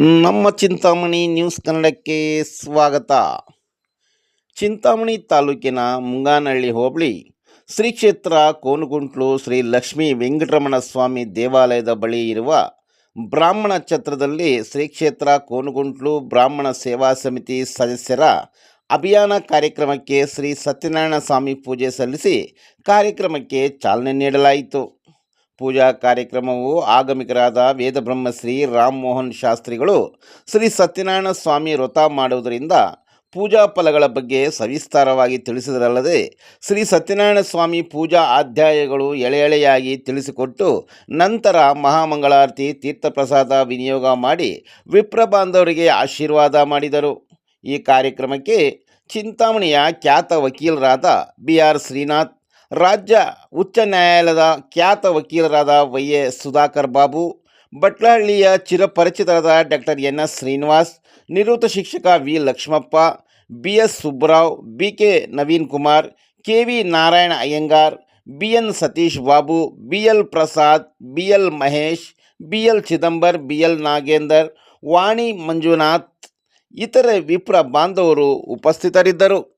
ನಮ್ಮ ಚಿಂತಾಮಣಿ ನ್ಯೂಸ್ ಕನ್ನಡಕ್ಕೆ ಸ್ವಾಗತ. ಚಿಂತಾಮಣಿ ತಾಲೂಕಿನ ಮುಂಗಾನಹಳ್ಳಿ ಹೋಬಳಿ, ಶ್ರೀ ಕ್ಷೇತ್ರ ಕೋನುಗುಂಟ್ಲು ಶ್ರೀ ಲಕ್ಷ್ಮೀ ವೆಂಕಟರಮಣ ಸ್ವಾಮಿ ದೇವಾಲಯದ ಬಳಿ ಇರುವ ಬ್ರಾಹ್ಮಣ ಛತ್ರದಲ್ಲಿ ಶ್ರೀ ಕ್ಷೇತ್ರ ಕೋನುಗುಂಟ್ಲು ಬ್ರಾಹ್ಮಣ ಸೇವಾ ಸಮಿತಿ ಸದಸ್ಯರ ಅಭಿಯಾನ ಕಾರ್ಯಕ್ರಮಕ್ಕೆ ಶ್ರೀ ಸತ್ಯನಾರಾಯಣ ಸ್ವಾಮಿ ಪೂಜೆ ಸಲ್ಲಿಸಿ ಕಾರ್ಯಕ್ರಮಕ್ಕೆ ಚಾಲನೆ ನೀಡಲಾಯಿತು. ಪೂಜಾ ಕಾರ್ಯಕ್ರಮವು ಆಗಮಿಕರಾದ ವೇದಬ್ರಹ್ಮಶ್ರೀ ರಾಮ್ ಮೋಹನ್ ಶಾಸ್ತ್ರಿಗಳು ಶ್ರೀ ಸತ್ಯನಾರಾಯಣ ಸ್ವಾಮಿ ವ್ರತ ಮಾಡುವುದರಿಂದ ಪೂಜಾ ಫಲಗಳ ಬಗ್ಗೆ ಸವಿಸ್ತಾರವಾಗಿ ತಿಳಿಸಿದರಲ್ಲದೆ ಶ್ರೀ ಸತ್ಯನಾರಾಯಣ ಸ್ವಾಮಿ ಪೂಜಾ ಅಧ್ಯಾಯಗಳು ಎಳೆ ಎಳೆಯಾಗಿ ತಿಳಿಸಿಕೊಟ್ಟು ನಂತರ ಮಹಾಮಂಗಳಾರತಿ, ತೀರ್ಥಪ್ರಸಾದ ವಿನಿಯೋಗ ಮಾಡಿ ವಿಪ್ರ ಬಾಂಧವರಿಗೆ ಆಶೀರ್ವಾದ ಮಾಡಿದರು. ಈ ಕಾರ್ಯಕ್ರಮಕ್ಕೆ ಚಿಂತಾಮಣಿಯ ಖ್ಯಾತ ವಕೀಲರಾದ ಬಿ ಆರ್ ಶ್ರೀನಾಥ್ ರಾಜ್ಯ ಉಚ್ಚ ನ್ಯಾಯಾಲಯದ ಖ್ಯಾತ ವಕೀಲರಾದ ವೈ ಎ ಸುಧಾಕರ್ ಬಾಬು ಬಟ್ಲಹಳ್ಳಿಯ ಚಿರಪರಿಚಿತರಾದ ಡಾಕ್ಟರ್ ಎನ್. ಎಸ್. ಶ್ರೀನಿವಾಸ್, ನಿವೃತ್ತ ಶಿಕ್ಷಕ V. Lakshmappa, B. S. Subbarao B K Naveen Kumar K V Narayana Iyengar B N Satish Babu B L Prasad B L Mahesh B L Chidambar B L Nagender, Vani Manjunath, ಇತರೆ ವಿಪ್ರ ಬಾಂಧವರು ಉಪಸ್ಥಿತರಿದ್ದರು.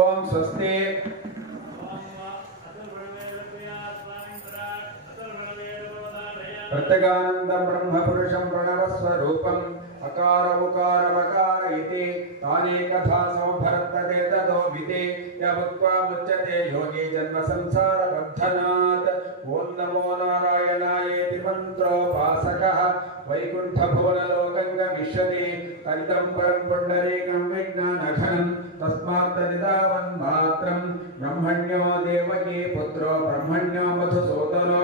ఓం స్వస్తి. ప్రత్యేగానందం బ్రహ్మపురుషం ప్రణవస్వరూపం అకారముకారమకార ఇది తానే కథా సమభర్తతే తదో వితే. యభుక్వా ముచ్యతే యోగి జన్మ సంసార బంధనాత్ ఓం నమో నారాయణాయేతి మంత్రోపాసకః. వైకుంఠ భువనలోకంగమిష్యతి తదిదం పరం పుండరీకం విజ్ఞాన तस्मात् तदितावन्मात्रं ब्रह्मण्यो देवकी पुत्रो ब्रह्मण्यो मधुसूदनो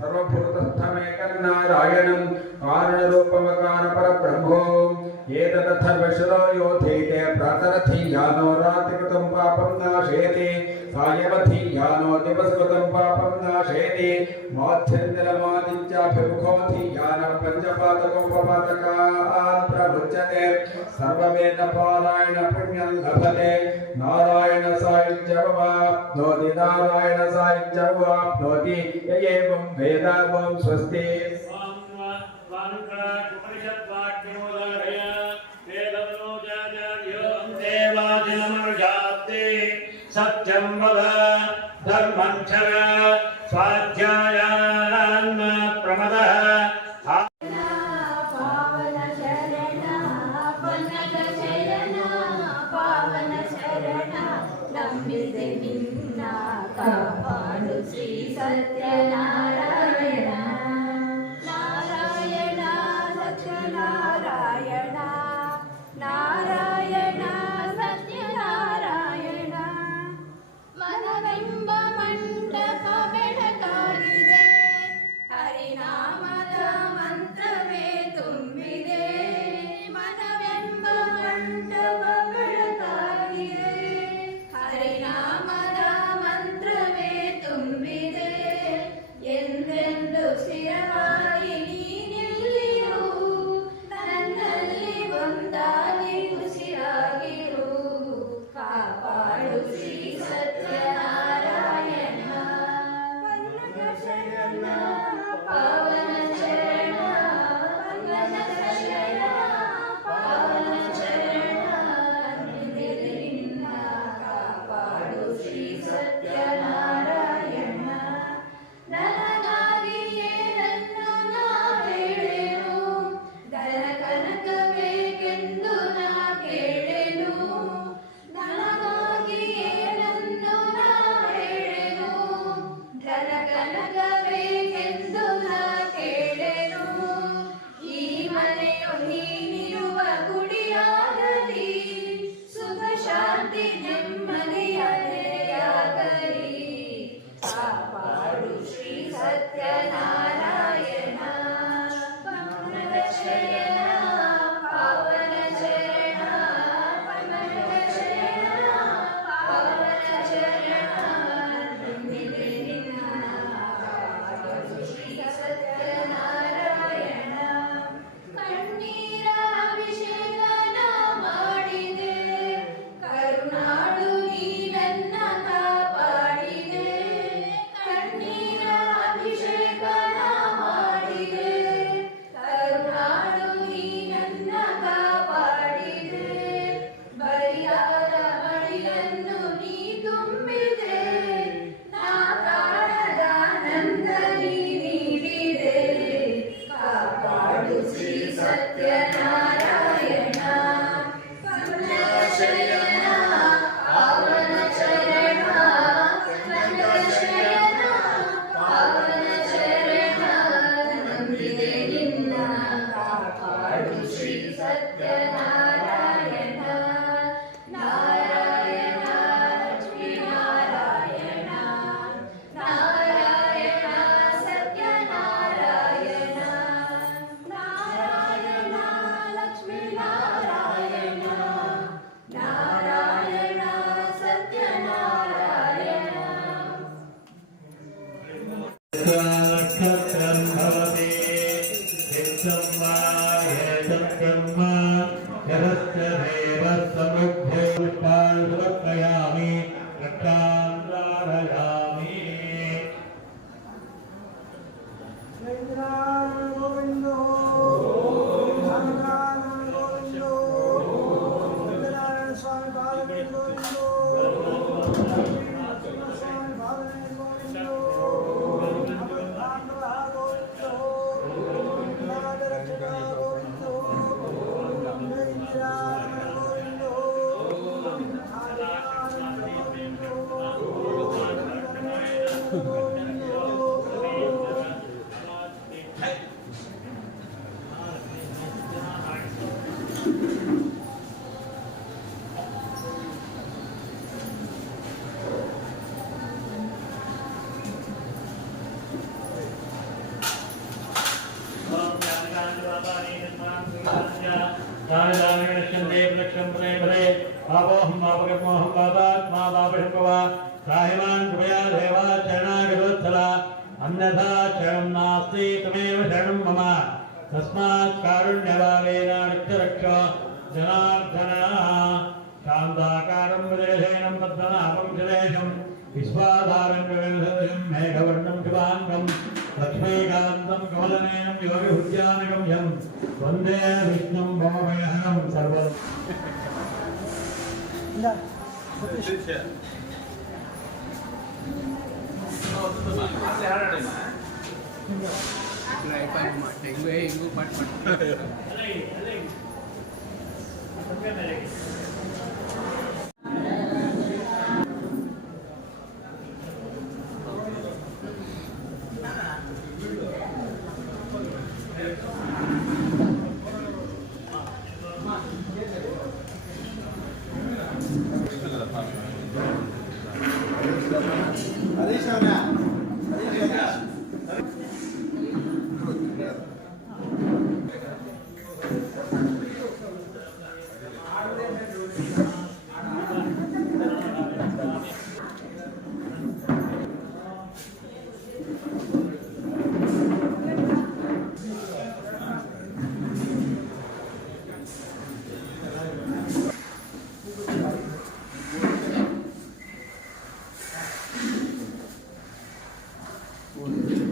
सर्वभूतस्थमेकन्नारायणं कारणरूपमकारपरब्रह्मो एतदथर्वशरो योधीते प्रातरथीयानो रातिकृतं पापं नाशयति కాయవతి యానో దివస్కృతం పాపం నాశయతి మోత్యంతరమాదిత్యాభిముఖోతి యాన పంచపాతకోపపాతకాత్ ప్రముచ్యతే సర్వవేద పారాయణ పుణ్యం లభతే నారాయణ సాయుజ్యవాప్నోతి నారాయణ సాయుజ్యవాప్నోతి యేవం వేద ఓం సత్యం వద ధర్మం చర స్వాధ్యాయాన్ ప్రమద నమ్మితే నిన్న కాపాడు శ్రీ సత్యనా Fala. नक्षत्रं भवति। नित्यं वा एतं कर्म जगस्य देव समुद्धे पुष्पाणि रक्षा పాపోహం పాపకర్మోహం పాపాత్మా పాపశంభవ. సాహిమాన్ కృపయా దేవా శరణాగతోత్సల అన్యథా శరణం నాస్తి తమేవ శరణం మమ. తస్మాత్ కారుణ్యభావేన రక్ష జనార్దన. శాంతాకారం ప్రదేశేనం పద్మనాభం సురేశం విశ్వాధారం గగనసదృశం మేఘవర్ణం శుభాంగం లక్ష్మీకాంతం కమలనయనం యోగి ఉద్యానగమ్యం వందే విష్ణుం భవమయహనం సర్వం ಹೆಂಗು ಹೆಂಗು ಪಾಟ್ ಮಾಡಿ